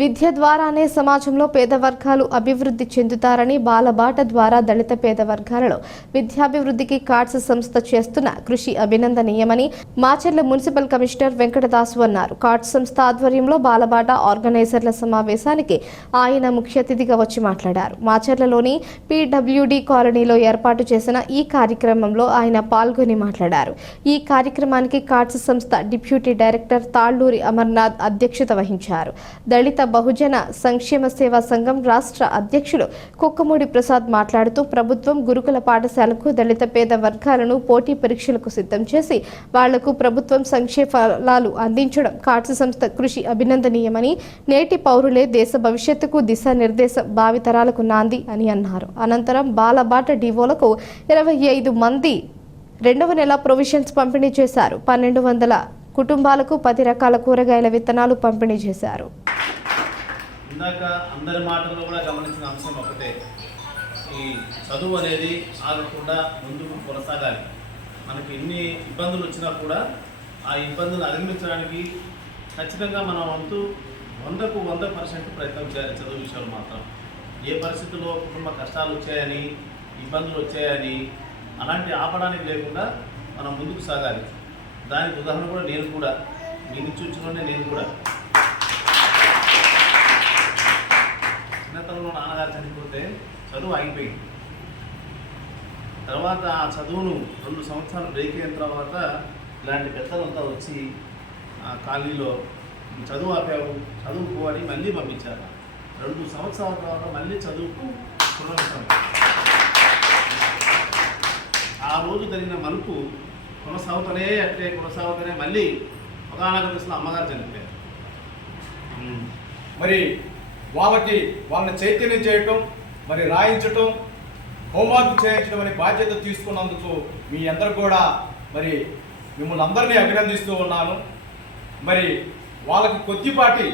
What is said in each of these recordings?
విద్య ద్వారానే సమాజంలో పేద వర్గాలు అభివృద్ధి చెందుతారని, బాలబాట ద్వారా దళిత పేద వర్గాలలో విద్యాభివృద్ధికి కార్డ్స్ సంస్థ చేస్తున్న కృషి అభినందనీయమని మాచర్ల మున్సిపల్ కమిషనర్ వెంకటదాసు అన్నారు. కార్డ్స్ సంస్థ ఆధ్వర్యంలో బాలబాట ఆర్గనైజర్ల సమావేశానికి ఆయన ముఖ్య అతిథిగా వచ్చి మాట్లాడారు. మాచర్లలోని PWD కాలనీలో ఏర్పాటు చేసిన ఈ కార్యక్రమంలో ఆయన పాల్గొని మాట్లాడారు. ఈ కార్యక్రమానికి కార్డ్స్ సంస్థ డిప్యూటీ డైరెక్టర్ తాళ్లూరి అమర్నాథ్ అధ్యక్షత వహించారు. దళిత బహుజన సంక్షేమ సేవా సంఘం రాష్ట్ర అధ్యక్షులు కుక్కమూడి ప్రసాద్ మాట్లాడుతూ ప్రభుత్వం గురుకుల పాఠశాలకు దళిత పేద వర్గాలను పోటీ పరీక్షలకు సిద్ధం చేసి వాళ్లకు ప్రభుత్వం సంక్షేమాలు అందించడం కార్డ్స్ సంస్థ కృషి అభినందనీయమని, నేటి పౌరులే దేశ భవిష్యత్తుకు దిశానిర్దేశం, భావితరాలకు నాంది అని అన్నారు. అనంతరం బాలబాట డివోలకు 25 మంది 2వ నెల ప్రొవిజన్స్ పంపిణీ చేశారు. 1200 కుటుంబాలకు 10 రకాల కూరగాయల విత్తనాలు పంపిణీ చేశారు. ఇందాక అందరి మాటల్లో కూడా గమనించిన అంశం ఒకటే, ఈ చదువు అనేది ఆగకుండా ముందుకు కొనసాగాలి. మనకి ఎన్ని ఇబ్బందులు వచ్చినా కూడా ఆ ఇబ్బందులు అధిగమించడానికి ఖచ్చితంగా మన వంతు 100కు 100% ప్రయత్నం చేయాలి. చదువు విషయాలు మాత్రం ఏ పరిస్థితుల్లో కుటుంబ కష్టాలు వచ్చాయని, ఇబ్బందులు వచ్చాయని అలాంటి ఆపడానికి లేకుండా మనం ముందుకు సాగాలి. దానికి ఉదాహరణ కూడా నేను కూడా మీ నుంచి వచ్చినోనే నేను కూడా చిన్నతనంలో నాన్నగారు చనిపోతే చదువు ఆగిపోయింది. తర్వాత ఆ చదువును 2 సంవత్సరాలు బ్రేక్ అయిన తర్వాత ఇలాంటి పెద్దలంతా వచ్చి కాలనీలో చదువు ఆపావు, చదువుకు అని మళ్ళీ పంపించారు. 2 సంవత్సరాల తర్వాత మళ్ళీ చదువుకు పునరుద్ధరణ. ఆ రోజు జరిగిన మలుపు కొనసాగుతూనే మళ్ళీ ఒకానొక దశలో అమ్మగారు చనిపోయారు. మరి వాళ్ళని చైతన్యం చేయటం, మరి రాయించటం, హోంవర్క్ చేయించడం అనే బాధ్యత తీసుకున్నందుకు మీ అందరూ కూడా మరి మిమ్మల్ని అందరినీ అభినందిస్తూ ఉన్నాను. మరి వాళ్ళకి కొద్దిపాటి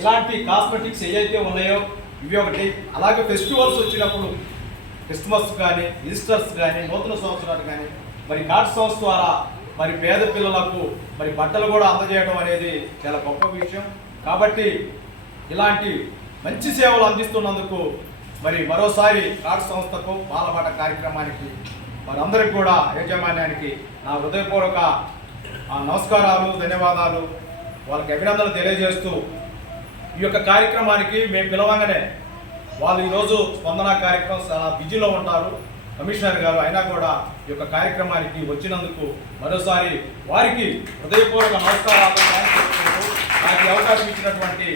ఇలాంటి కాస్మెటిక్స్ ఏవైతే ఉన్నాయో ఇవి ఒకటి, అలాగే ఫెస్టివల్స్ వచ్చినప్పుడు క్రిస్మస్ కానీ, ఈస్టర్స్ కానీ, నూతన సంవత్సరాలు కానీ మరి కార్డ్స్ సంస్థ ద్వారా మరి పేద పిల్లలకు మరి బట్టలు కూడా అందజేయడం అనేది చాలా గొప్ప విషయం. కాబట్టి ఇలాంటి మంచి సేవలు అందిస్తున్నందుకు మరి మరోసారి కార్డ్స్ సంస్థకు, బాలబాట కార్యక్రమానికి మరందరికీ కూడా యాజమాన్యానికి నా హృదయపూర్వక నమస్కారాలు, ధన్యవాదాలు, వాళ్ళకి అభినందనలు తెలియజేస్తూ ఈ యొక్క కార్యక్రమానికి మేము పిలవంగానే వాళ్ళు ఈరోజు స్పందన కార్యక్రమం చాలా బిజీలో ఉంటారు కమిషనర్ గారు, అయినా కూడా ఈ యొక్క కార్యక్రమానికి వచ్చినందుకు మరోసారి వారికి హృదయపూర్వక నమస్కారాలు. నాకు అవకాశం ఇచ్చినటువంటి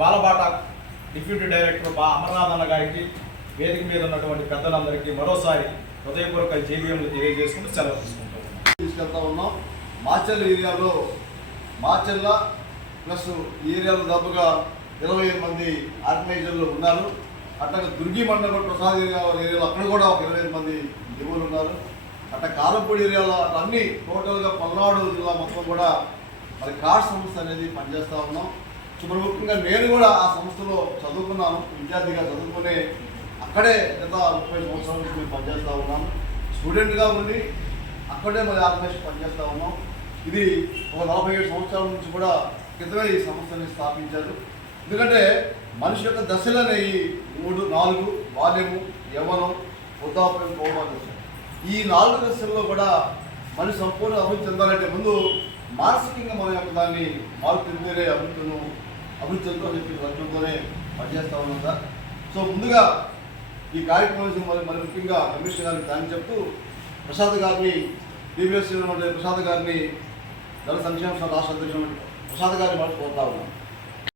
బాలబాట డిప్యూటీ డైరెక్టర్ అమర్నాథ్ అన్న గారికి, వేదిక మీద ఉన్నటువంటి పెద్దలందరికీ మరోసారి హృదయపూర్వక జేబీఎంలు తెలియజేసుకుంటూ సెలవు తీసుకెళ్తా ఉన్నాం. మాచర్ల ఏరియాలో మాచర్ల ప్లస్ ఈ ఏరియాలో దాదాపుగా 25 మంది ఆర్గనైజర్లు ఉన్నారు. అట్లాగే దుర్గి మండలం ప్రసాద్ ఏరియాలో అక్కడ కూడా ఒక 25 మంది దిగులు ఉన్నారు. అట్లా కారంపూడి ఏరియాలో అన్ని టోటల్గా పల్నాడు జిల్లా మొత్తం కూడా మరి కార్డ్ సంస్థ అనేది పనిచేస్తూ ఉన్నాం. ఇప్పుడు ముఖ్యంగా నేను కూడా ఆ సంస్థలో చదువుకున్నాను, విద్యార్థిగా చదువుకునే అక్కడే గత 30 సంవత్సరాల నుంచి మేము పనిచేస్తూ ఉన్నాము. స్టూడెంట్గా ఉండి అక్కడే మరి ఆర్గనైజేషన్ పనిచేస్తూ ఉన్నాం. ఇది ఒక 47 సంవత్సరాల నుంచి కూడా క్రితమే ఈ సంస్థని స్థాపించారు. ఎందుకంటే మనిషి యొక్క దశలు అనేవి 3, 4 బాల్యము, యవ్వనం, వృద్ధాప్యం, పౌర్ణ దశ. ఈ 4 దశల్లో కూడా మనిషి సంపూర్ణ అభివృద్ధి చెందాలంటే ముందు మానసికంగా మన యొక్క దాన్ని మార్పు చెందే అభివృద్ధి చెందుతో చెప్పి లక్ష్యంతోనే పనిచేస్తూ ఉన్నాం సార్. సో ముందుగా ఈ కార్యక్రమం మరి ముఖ్యంగా కమిషనర్ గారికి థ్యాంక్స్ చెప్తూ ప్రసాద్ గారిని, DBS ప్రసాద్ గారిని, దళిత సంక్షేమ రాష్ట్ర అధ్యక్షుడు ప్రసాద్ గారిని మనం కోరుతా ఉన్నాం.